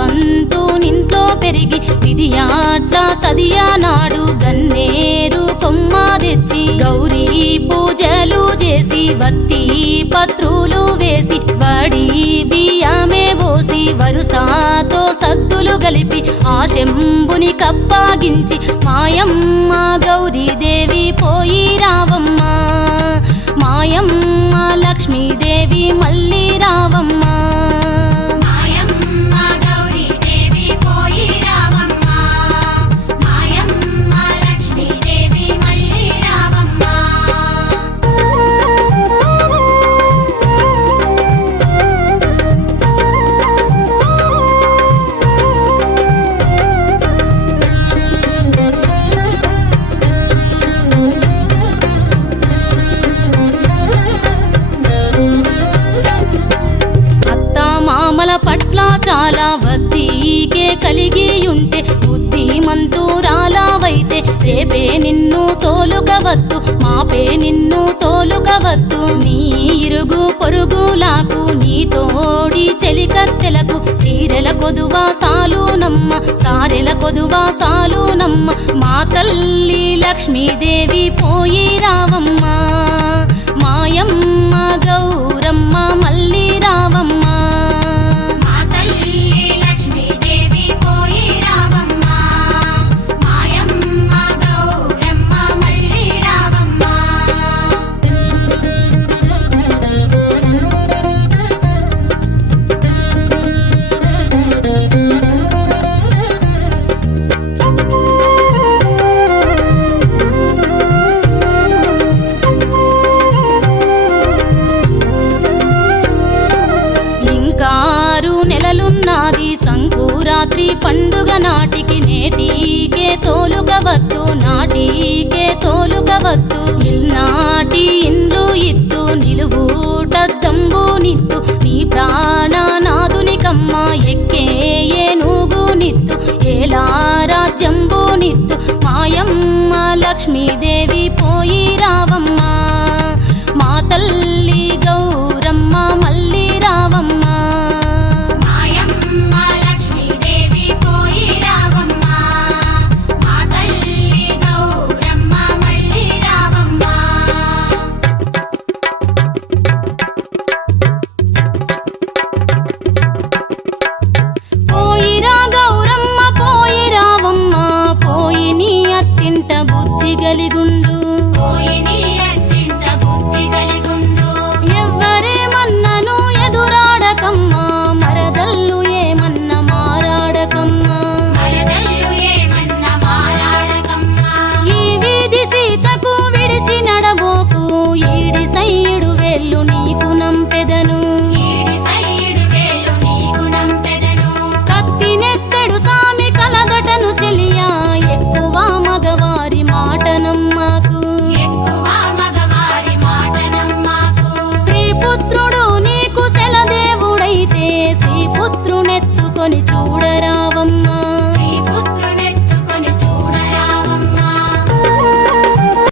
భగవంతునింట్లో పెరిగి విధియాట్ల తదియానాడు గన్నేరు కొమ్మ తెచ్చి గౌరీ పూజలు చేసి వత్తి పత్రులు వేసి వడి బియ్యమే పోసి వరుసతో సద్దులు గలిపి ఆ శంభుని కప్పాగించి మాయమ్మ గౌరీదేవి పోయి రావమ్మ, మాయమ్మ లక్ష్మీదేవి మళ్ళీ రావమ్మ. పట్ల చాలా వద్దీకే కలిగియుంటే బుద్ధిమంతురాలవైతే రేపే నిన్ను తోలుకవద్దు, మాపే నిన్ను తోలుకవద్దు. నీ ఇరుగు పొరుగులాకు నీ తోడి చెలికత్తెలకు చీరెల కొదువా సాలునమ్మ, సారెల కొదువా సాలునమ్మ. మా తల్లి లక్ష్మీదేవి పోయి రావమ్మ, మాయమ్మ గౌరమ్మ మళ్ళీ రావమ్మ. నెలలున్నది సంకురాత్రి పండుగ నాటికి నేటికే తోలుకవద్దు, నాటికే తోలుకవద్దు.